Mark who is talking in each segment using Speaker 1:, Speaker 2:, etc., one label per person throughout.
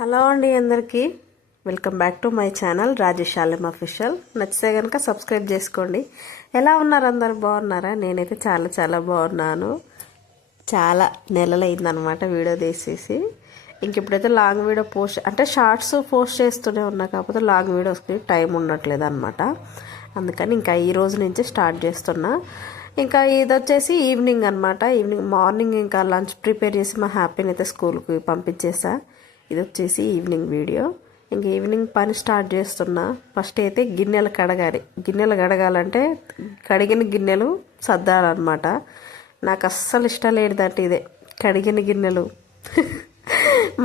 Speaker 1: Hello అండి అందరికీ. Welcome back to my channel Rajesh Alem official. నచ్చితే కనుక సబ్స్క్రైబ్ చేసుకోండి. ఎలా ఉన్నారు అందరు? బాగున్నారా? నేనైతే చాలా చాలా బాగున్నాను. చాలా నెలలైందనమాట వీడియో తీసేసి. ఇంక ఇప్పుడైతే లాంగ్ వీడియో పోస్ట్ అంటే షార్ట్స్ పోస్ట్ చేస్తూనే ఉన్నా కాకపోతే లాంగ్ వీడియోస్కి టైం ఉండట్లేదు అనమాట అందుకని ఇంకా ఈ రోజు నుంచి స్టార్ట్ చేస్తున్నా. ఇంకా ఇది వచ్చేసి ఈవినింగ్ అనమాట ఈవినింగ్ మార్నింగ్ ఇంకా లంచ్ ప్రిపేర్ చేసి మా హ్యాపీని అయితే స్కూల్కి పంపించేసా. ఇది వచ్చేసి ఈవినింగ్ వీడియో ఇంక ఈవినింగ్ పని స్టార్ట్ చేస్తున్నా. ఫస్ట్ అయితే గిన్నెలు కడగాలి. గిన్నెలు కడగాలంటే కడిగిన గిన్నెలు సర్దాలన్నమాట. నాకు అస్సలు ఇష్టం లేదంటే ఇదే. కడిగిన గిన్నెలు.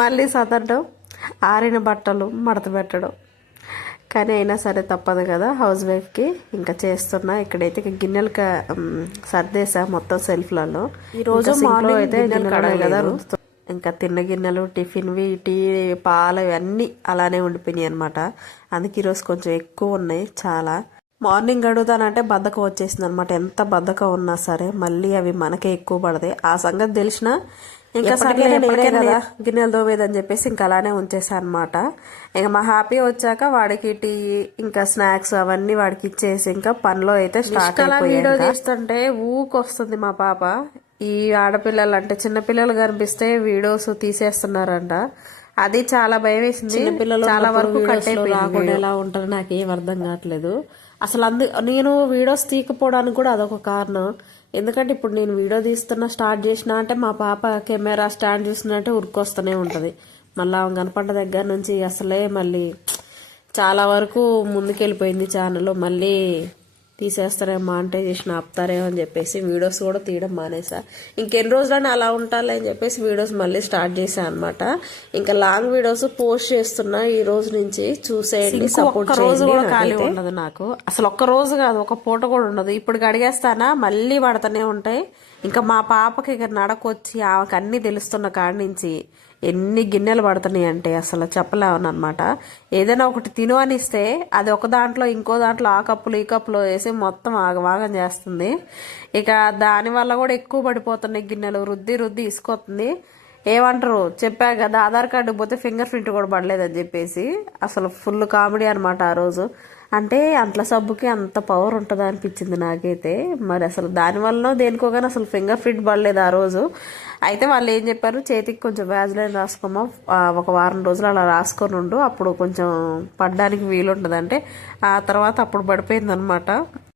Speaker 1: మళ్ళీ సదరడం ఆరిన బట్టలు మడత పెట్టడం. కానీ అయినా సరే తప్పదు కదా హౌస్ వైఫ్కి ఇంకా చేస్తున్నా. ఇక్కడైతే ఇక గిన్నెలు సర్దేసా మొత్తం సెల్ఫ్లలో ఈరోజు మార్నింగ్ అయితే గిన్నెలు. ఇంకా తిన్న గిన్నెలు టిఫిన్వి టీ పాలు ఇవన్నీ అలానే ఉండిపోయినాయి అనమాట అందుకే ఈరోజు కొంచెం ఎక్కువ ఉన్నాయి చాలా. మార్నింగ్ గడుగుతానంటే బద్ధకం వచ్చేసింది అనమాట ఎంత బద్ధకం ఉన్నా సరే మళ్ళీ అవి మనకే ఎక్కువ పడతాయి. ఆ సంగతి తెలిసినా ఇంకా సరే నేనే కదా. గిన్నెలు దోవేదని చెప్పేసి ఇంకా అలానే ఉంచేసా అనమాట ఇంకా మా హ్యాపీ వచ్చాక వాడికి టీ ఇంకా స్నాక్స్ అవన్నీ వాడికి ఇచ్చేసి ఇంకా పనిలో అయితే స్టార్ట్ వీడియో తీస్తుంటే ఊకొస్తుంది మా పాప. ఈ ఆడపిల్లలు అంటే చిన్నపిల్లలు కనిపిస్తే వీడియోస్ తీసేస్తున్నారంట. అది చాలా భయం వేసింది చాలా వరకు కట్ రాకుండా ఎలా ఉంటారు నాకు ఏం అర్థం కావట్లేదు. అసలు అందు నేను వీడియోస్ తీయకపోవడానికి కూడా అదొక కారణం. ఎందుకంటే ఇప్పుడు నేను వీడియో తీస్తున్నా స్టార్ట్ చేసిన అంటే మా పాప కెమెరా స్టాండ్ చూసినట్టే ఉరికొస్తూనే ఉంటది. మళ్ళీ ఆమె కనపడ్డ దగ్గర నుంచి అసలే మళ్ళీ చాలా వరకు ముందుకెళ్ళిపోయింది ఛానల్ మళ్ళీ తీసేస్తారేమో మానిటైజేషన్ ఆపుతారేమో అని చెప్పేసి వీడియోస్ కూడా తీయడం మానేసా. ఇంకెన్ని రోజులని అలా ఉంటాలే అని చెప్పేసి వీడియోస్ మళ్ళీ స్టార్ట్ చేశా అనమాట ఇంకా లాంగ్ వీడియోస్ పోస్ట్ చేస్తున్నా ఈ రోజు నుంచి చూసేయండి సపోర్ట్ రోజు కూడా ఖాళీ ఉండదు నాకు. అసలు ఒక్క రోజు కాదు ఒక పూట కూడా ఉండదు. ఇప్పుడు అడిగేస్తానా మళ్ళీ పడతానే ఉంటాయి. ఇంకా మా పాపకి ఇక నడకొచ్చి ఆమెకు అన్ని తెలుస్తున్న కాడి నుంచి ఎన్ని గిన్నెలు పడుతున్నాయి అంటే అసలు చెప్పలేమన్నమాట. ఏదైనా ఒకటి తిను అని ఇస్తే అది ఒక దాంట్లో ఇంకో దాంట్లో ఆ కప్పులు ఈ కప్పులు వేసి మొత్తం ఆగవాగం చేస్తుంది. ఇక దానివల్ల కూడా ఎక్కువ పడిపోతున్నాయి గిన్నెలు. రుద్ది రుద్ది ఇసుకొస్తుంది. ఏమంటారు? చెప్పా కదా ఆధార్ కార్డు పోతే ఫింగర్ ప్రింట్ కూడా పడలేదని చెప్పేసి. అసలు ఫుల్ కామెడీ అనమాట ఆ రోజు. అంటే అంట్ల సబ్బుకి అంత పవర్ ఉంటుందా అనిపించింది నాకైతే. మరి అసలు దానివల్ల దేనికో కానీ అసలు ఫింగర్ ప్రింట్ పడలేదు ఆ రోజు. అయితే వాళ్ళు ఏం చెప్పారు? చేతికి కొంచెం వ్యాజ్లైన్ రాసుకోమా? ఒక వారం రోజులు అలా రాసుకొని ఉండు. అప్పుడు కొంచెం పడడానికి వీలుంటుంది అంటే ఆ తర్వాత అప్పుడు పడిపోయింది అనమాట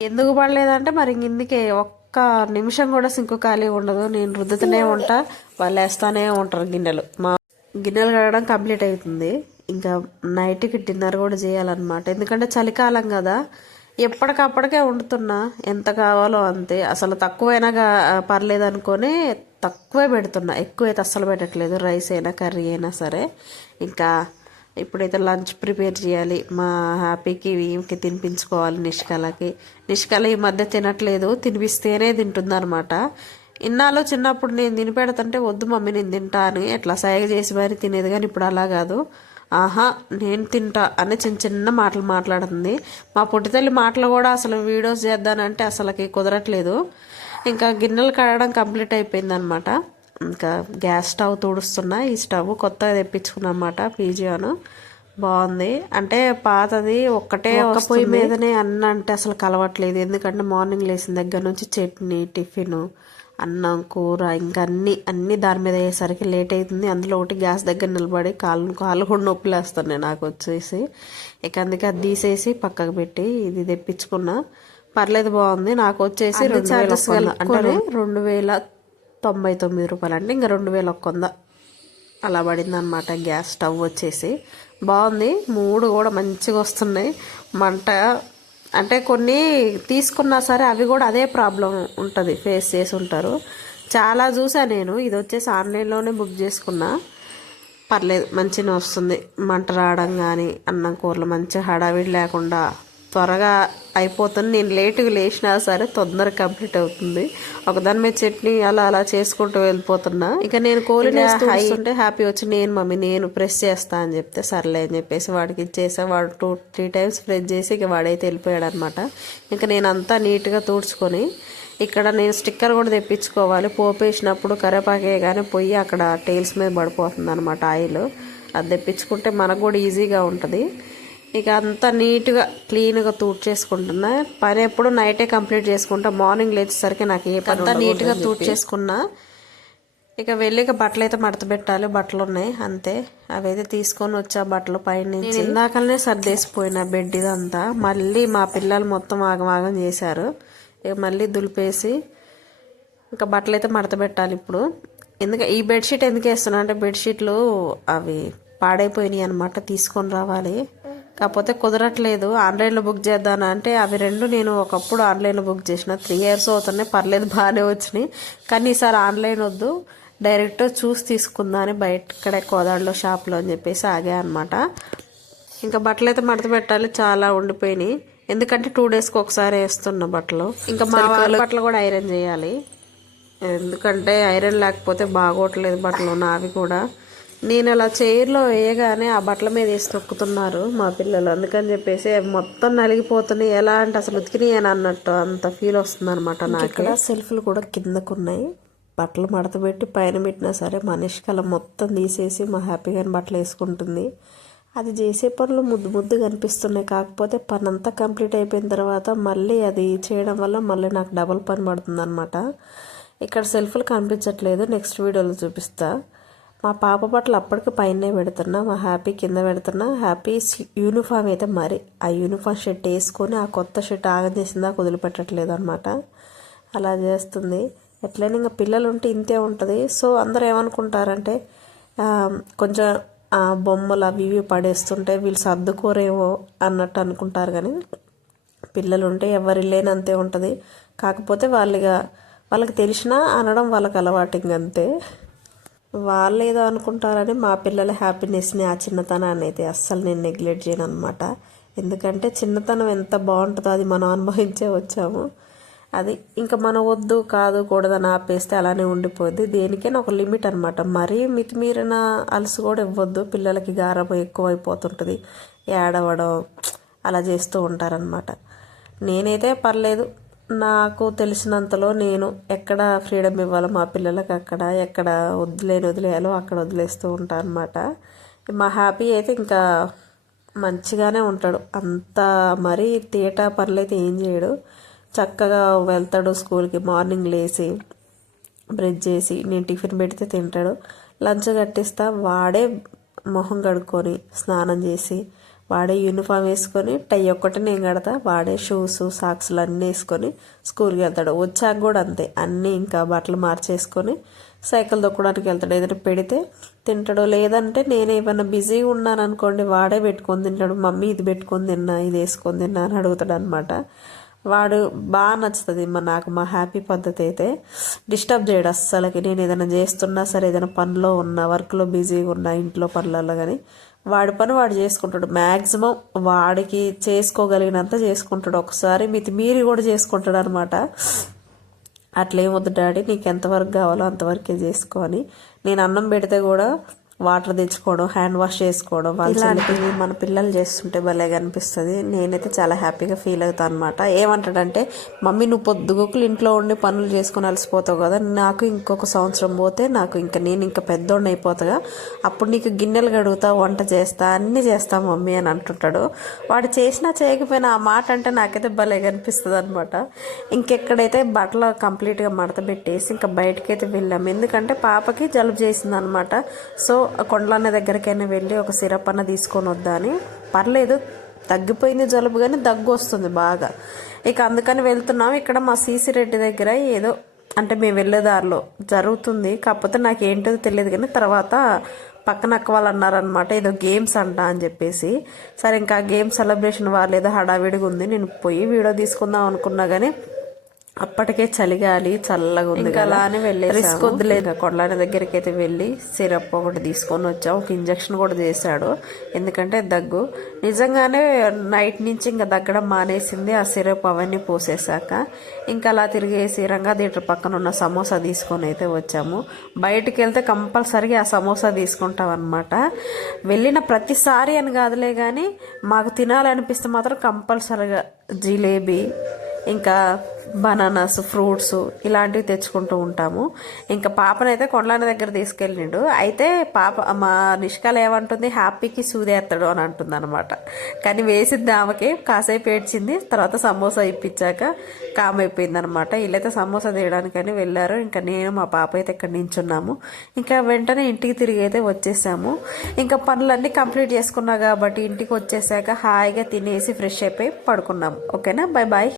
Speaker 1: ఎందుకు పడలేదంటే మరి ఇందుకే ఒక్క నిమిషం కూడా సింకు ఖాళీ ఉండదు. నేను రుద్దుతూనే ఉంటా వాళ్ళు వేస్తానే ఉంటారు గిన్నెలు. మా గిన్నెలు కడగడం కంప్లీట్ అవుతుంది ఇంకా నైట్కి డిన్నర్ కూడా చేయాలన్నమాట. ఎందుకంటే చలికాలం కదా. ఎప్పటికప్పటికే వండుతున్నా. ఎంత కావాలో అంతే. అసలు తక్కువైనా పర్లేదు అనుకొని తక్కువే పెడుతున్నా. ఎక్కువ అయితే అస్సలు పెట్టట్లేదు. రైస్ అయినా కర్రీ అయినా సరే. ఇంకా ఇప్పుడైతే లంచ్ ప్రిపేర్ చేయాలి. మా హ్యాపీకి ఈమెకి తినిపించుకోవాలి నిష్కలకి. నిష్కల ఈ మధ్య తినట్లేదు. తినిపిస్తేనే తింటుందన్నమాట. ఇన్నాళ్ళు చిన్నప్పుడు నేను తినిపెడుతుంటే వద్దు మమ్మీ నేను తింటా అని ఎట్లా సైగ చేసి మరి తినేది? కానీ ఇప్పుడు అలా కాదు. ఆహా నేను తింటా అని చిన్న చిన్న మాటలు మాట్లాడుతుంది. మా పుట్టితల్లి మాటలు కూడా అసలు వీడియోస్ చేద్దానంటే అసలుకి కుదరట్లేదు. ఇంకా గిన్నెలు కడగడం కంప్లీట్ అయిపోయిందనమాట ఇంకా గ్యాస్ స్టవ్ తుడుస్తున్నా. ఈ స్టవ్ కొత్తగా తెప్పించుకున్నా అనమాట పీజియోను బాగుంది. అంటే పాతది ఒక్కటే ఒక్క పొయ్యి మీదనే అన్న అంటే అసలు కలవట్లేదు ఎందుకంటే మార్నింగ్ లేచిన దగ్గర నుంచి చట్నీ టిఫిన్ అన్నం కూర ఇంకా అన్ని అన్ని దాని మీద అయ్యేసరికి లేట్ అవుతుంది అందులో ఒకటి గ్యాస్ దగ్గర నిలబడి కాళ్ళు కాళ్ళు కూడా నొప్పి లేస్తున్నాయి నాకు వచ్చేసి. ఇక అందుకే అది తీసేసి పక్కకు పెట్టి ఇది తెప్పించుకున్నా. పర్లేదు బాగుంది. నాకు వచ్చేసి రెండు వేల రెండు వేల తొంభై తొమ్మిది రూపాయలు అంటే ఇంకా రెండు వేల ఒక్క అలా పడిందనమాట గ్యాస్ స్టవ్ వచ్చేసి. బాగుంది. మూడు కూడా మంచిగా వస్తున్నాయి. మంట అంటే కొన్ని తీసుకున్నా సరే అవి కూడా అదే ప్రాబ్లం ఉంటుంది. ఫేస్ చేసి ఉంటారు. చాలా చూసా నేను. ఇది వచ్చేసి ఆన్లైన్లోనే బుక్ చేసుకున్నా. పర్లేదు మంచిగా వస్తుంది. మంట రావడం కానీ అన్నం కూరలు మంచిగా హడావిడి లేకుండా త్వరగా అయిపోతుంది. నేను లేటుగా లేచినా సరే తొందరగా కంప్లీట్ అవుతుంది. ఒకదాని మీద చట్నీ అలా అలా చేసుకుంటూ వెళ్ళిపోతున్నా. ఇక నేను కోలి ఉంటే హ్యాపీ వచ్చి నేను మమ్మీ నేను ప్రెస్ చేస్తా అని చెప్తే సర్లే అని చెప్పేసి వాడికి ఇచ్చేసా. వాడు టూ త్రీ టైమ్స్ ప్రెస్ చేసి ఇక వాడైతే వెళ్ళిపోయాడు అనమాట ఇంకా నేను అంతా నీట్గా తుడుచుకొని ఇక్కడ నేను స్టిక్కర్ కూడా తెప్పించుకోవాలి. పోపు వేసినప్పుడు కరేపాకే కానీ పొయ్యి అక్కడ టైల్స్ మీద పడిపోతుంది అనమాట ఆయిల్. అది తెప్పించుకుంటే మనకు కూడా ఈజీగా ఉంటుంది. ఇక అంతా నీట్గా క్లీన్గా తూడ్చేసుకుంటున్నా. పని ఎప్పుడు నైటే కంప్లీట్ చేసుకుంటా. మార్నింగ్ లేచేసరికి నాకు ఏ పని అంతా నీట్గా తూడ్చేసుకున్నా. ఇక వెళ్ళి ఇక బట్టలు అయితే మడత పెట్టాలి బట్టలు ఉన్నాయి అంతే. అవి అయితే తీసుకొని వచ్చా బట్టలు పైన నేను ఇందాకనే సర్దేసిపోయిన బెడ్ ఇదంతా. మళ్ళీ మా పిల్లలు మొత్తం ఆగమాగం చేశారు. ఇక మళ్ళీ దులిపేసి ఇంకా బట్టలు అయితే మడత పెట్టాలి ఇప్పుడు. ఎందుకు ఈ బెడ్షీట్ ఎందుకు వేస్తున్నా అంటే బెడ్షీట్లు అవి పాడైపోయినాయి అనమాట తీసుకొని రావాలి. కాకపోతే కుదరట్లేదు. ఆన్లైన్లో బుక్ చేద్దాను అంటే అవి రెండు నేను ఒకప్పుడు ఆన్లైన్లో బుక్ చేసిన. త్రీ ఇయర్స్ అవుతున్నాయి. పర్లేదు బాగానే వచ్చినాయి. కానీ ఈసారి ఆన్లైన్ వద్దు. డైరెక్ట్ చూసి తీసుకుందా అని బయట ఇక్కడే కోదాడులో షాప్లో అని చెప్పేసి ఆగా అనమాట ఇంకా బట్టలు అయితే మడత పెట్టాలి. చాలా ఉండిపోయినాయి. ఎందుకంటే టూ డేస్కి ఒకసారి వేస్తున్న బట్టలు. ఇంకా మా వాళ్ళ బట్టలు కూడా ఐరన్ చేయాలి. ఎందుకంటే ఐరన్ లేకపోతే బాగోట్లేదు బట్టలు నావి కూడా. నేను అలా చైర్లో వేయగానే ఆ బట్టల మీద వేసి తొక్కుతున్నారు మా పిల్లలు. అందుకని చెప్పేసి మొత్తం నలిగిపోతున్నాయి. ఎలా అంటే అసలు ఉతికినాయని అన్నట్టు అంత ఫీల్ వస్తుంది అనమాట నాకు. ఇక్కడ సెల్ఫ్లు కూడా కిందకున్నాయి. బట్టలు మడత పెట్టి పైన పెట్టినా సరే మనిషికి అలా మొత్తం తీసేసి మా హ్యాపీగా బట్టలు వేసుకుంటుంది. అది చేసే పనులు ముద్దు ముద్దు కనిపిస్తున్నాయి కాకపోతే పని అంతా కంప్లీట్ అయిపోయిన తర్వాత మళ్ళీ అది చేయడం వల్ల మళ్ళీ నాకు డబుల్ పని పడుతుంది అనమాట ఇక్కడ సెల్ఫ్లు కనిపించట్లేదు. నెక్స్ట్ వీడియోలో చూపిస్తా. మా పాప బట్టలు అప్పటికి పైనే పెడుతున్నా మా హ్యాపీ కింద పెడుతున్నా. హ్యాపీ యూనిఫామ్ అయితే మరి. ఆ యూనిఫామ్ షర్ట్ వేసుకొని ఆ కొత్త షర్ట్ ఆగం చేసిందా వదిలిపెట్టట్లేదు అనమాట అలా చేస్తుంది. ఎట్లయినా ఇంకా పిల్లలు ఉంటే ఇంతే ఉంటుంది. సో అందరూ ఏమనుకుంటారంటే కొంచెం ఆ బొమ్మలు అవి ఇవి పడేస్తుంటే వీళ్ళు సర్దుకోరేమో అన్నట్టు అనుకుంటారు కానీ పిల్లలు ఉంటే ఎవరి లేనంతే ఉంటుంది. కాకపోతే వాళ్ళుగా వాళ్ళకి తెలిసినా అనడం వాళ్ళకి అలవాటు ఇంకంతే వాళ్ళు ఏదో అనుకుంటారని మా పిల్లల హ్యాపీనెస్ని ఆ చిన్నతనాన్ని అయితే అస్సలు నేను నెగ్లెక్ట్ చేయను అనమాట ఎందుకంటే చిన్నతనం ఎంత బాగుంటుందో అది మనం అనుభవించే వచ్చాము. అది ఇంకా మనం వద్దు కాదు కూడదని ఆపేస్తే అలానే ఉండిపోద్ది. దేనికైనా ఒక లిమిట్ అనమాట మరీ మితిమీరిన అలసి కూడా ఇవ్వద్దు. పిల్లలకి గారం ఎక్కువ అయిపోతుంటుంది ఏడవడం అలా చేస్తూ ఉంటారనమాట నేనైతే పర్లేదు. నాకు తెలిసినంతలో నేను ఎక్కడ ఫ్రీడమ్ ఇవ్వాలో మా పిల్లలకి అక్కడ ఎక్కడ వదిలేని వదిలేయాలో అక్కడ వదిలేస్తూ ఉంటాను అనమాట మా హ్యాపీ అయితే ఇంకా మంచిగానే ఉంటాడు. అంత మరీ తీట పనులు అయితే ఏం చేయడు. చక్కగా వెళ్తాడు స్కూల్కి మార్నింగ్ లేచి బ్రష్ చేసి నేను టిఫిన్ పెడితే తింటాడు. లంచ్ కట్టిస్తా వాడే మొహం కడుక్కొని స్నానం చేసి వాడే యూనిఫామ్ వేసుకొని టై ఒక్కటి నేను కడతా. వాడే షూస్ సాక్స్లు అన్నీ వేసుకొని స్కూల్కి వెళ్తాడు. వచ్చాక కూడా అంతే. అన్నీ ఇంకా బట్టలు మార్చేసుకొని సైకిల్ తొక్కడానికి వెళ్తాడు. ఏదైనా పెడితే తింటాడు లేదంటే నేను ఏమైనా బిజీగా ఉన్నాను అనుకోండి వాడే పెట్టుకొని తింటాడు. మమ్మీ ఇది పెట్టుకొని తిన్నా ఇది వేసుకొని తిన్నా అని అడుగుతాడు అనమాట వాడు బాగా నచ్చుతుంది. మా నాకు మా హ్యాపీ పద్ధతి అయితే డిస్టర్బ్ చేయడు అస్సలకి. నేను ఏదైనా చేస్తున్నా సరే ఏదైనా పనిలో ఉన్నా వర్క్లో బిజీగా ఉన్నా ఇంట్లో పనులలో కానీ వాడి పని వాడు చేసుకుంటాడు. మ్యాక్సిమం వాడికి చేసుకోగలిగినంత చేసుకుంటాడు. ఒకసారి మితి మీరి కూడా చేసుకుంటాడు అనమాట అట్లేమొద్దు డాడీ నీకు ఎంతవరకు కావాలో అంతవరకే చేసుకో అని. నేను అన్నం పెడితే కూడా వాటర్ తెచ్చుకోవడం హ్యాండ్ వాష్ చేసుకోవడం ఇలాంటివి మన పిల్లలు చేస్తుంటే భలేగా అనిపిస్తుంది నేనైతే చాలా హ్యాపీగా ఫీల్ అవుతాను అనమాట ఏమంటాడంటే మమ్మీ నువ్వు పొద్దుగోకులు ఇంట్లో ఉండి పనులు చేసుకుని అలసిపోతావు కదా నాకు ఇంకొక సంవత్సరం పోతే నాకు ఇంకా నేను ఇంకా పెద్దోడిని అయిపోతాగా. అప్పుడు నీకు గిన్నెలు కడుగుతా వంట చేస్తా అన్నీ చేస్తా మమ్మీ అని అంటుంటాడు. వాడు చేసినా చేయకపోయినా ఆ మాట అంటే నాకైతే భలేగా అనిపిస్తుంది అనమాట ఇంకెక్కడైతే బట్టలు కంప్లీట్గా మడత పెట్టేసి ఇంకా బయటకి అయితే వెళ్ళాము ఎందుకంటే పాపకి జలుబు చేసింది అనమాట సో కొండలన్న దగ్గరికైనా వెళ్ళి ఒక సిరప్ అన్న తీసుకొని వద్దా అని పర్లేదు తగ్గిపోయింది జలుబు కానీ దగ్గు వస్తుంది బాగా. ఇక అందుకని వెళ్తున్నాం. ఇక్కడ మా సీసీ రెడ్డి దగ్గర ఏదో అంటే మేము వెళ్ళే దారిలో జరుగుతుంది. కాకపోతే నాకు ఏంటో తెలియదు కానీ తర్వాత పక్కన అక్క వాళ్ళు అన్నారనమాట ఏదో గేమ్స్ అంట అని చెప్పేసి. సరే ఇంకా గేమ్ సెలబ్రేషన్ వాళ్ళు ఏదో హడావిడిగా ఉంది. నేను పోయి వీడియో తీసుకుందాం అనుకున్నా కానీ అప్పటికే చలిగాలి చల్లగా ఉంది అలానే వెళ్ళి రిస్క్ వద్దులేదు కొడలాని దగ్గరికి అయితే వెళ్ళి సిరప్ ఒకటి తీసుకొని వచ్చాం ఒక ఇంజక్షన్ కూడా చేశాడు. ఎందుకంటే దగ్గు. నిజంగానే నైట్ నుంచి ఇంకా దగ్గడం మానేసింది. ఆ సిరప్ అవన్నీ పోసేసాక ఇంకా అలా తిరిగేసి రంగా థియేటర్ పక్కన ఉన్న సమోసా తీసుకొని అయితే వచ్చాము. బయటికి వెళ్తే కంపల్సరీగా ఆ సమోసా తీసుకుంటాం అనమాట వెళ్ళిన ప్రతిసారి అని కాదులే కానీ మాకు తినాలనిపిస్తే మాత్రం కంపల్సరీగా జిలేబీ ఇంకా బనానాస్ ఫ్రూట్స్ ఇలాంటివి తెచ్చుకుంటూ ఉంటాము. ఇంకా పాపనైతే కొండలాన దగ్గర తీసుకెళ్ళిండు. అయితే పాప మా నిష్కాలు ఏమంటుంది హ్యాపీకి సూదేస్తాడు అని అంటుంది అనమాట కానీ వేసింది ఆమెకి కాసేపు ఏడ్చింది తర్వాత సమోసా ఇప్పించాక కామ్ అయిపోయింది అనమాట వీళ్ళైతే సమోసా తీయడానికని వెళ్ళారు. ఇంకా నేను మా పాప అయితే ఇక్కడ నించున్నాము. ఇంకా వెంటనే ఇంటికి తిరిగి అయితే వచ్చేసాము. ఇంకా పనులన్నీ కంప్లీట్ చేసుకున్నా కాబట్టి ఇంటికి వచ్చేసాక హాయిగా తినేసి ఫ్రెష్ అయిపోయి పడుకున్నాము. ఓకేనా? Bye bye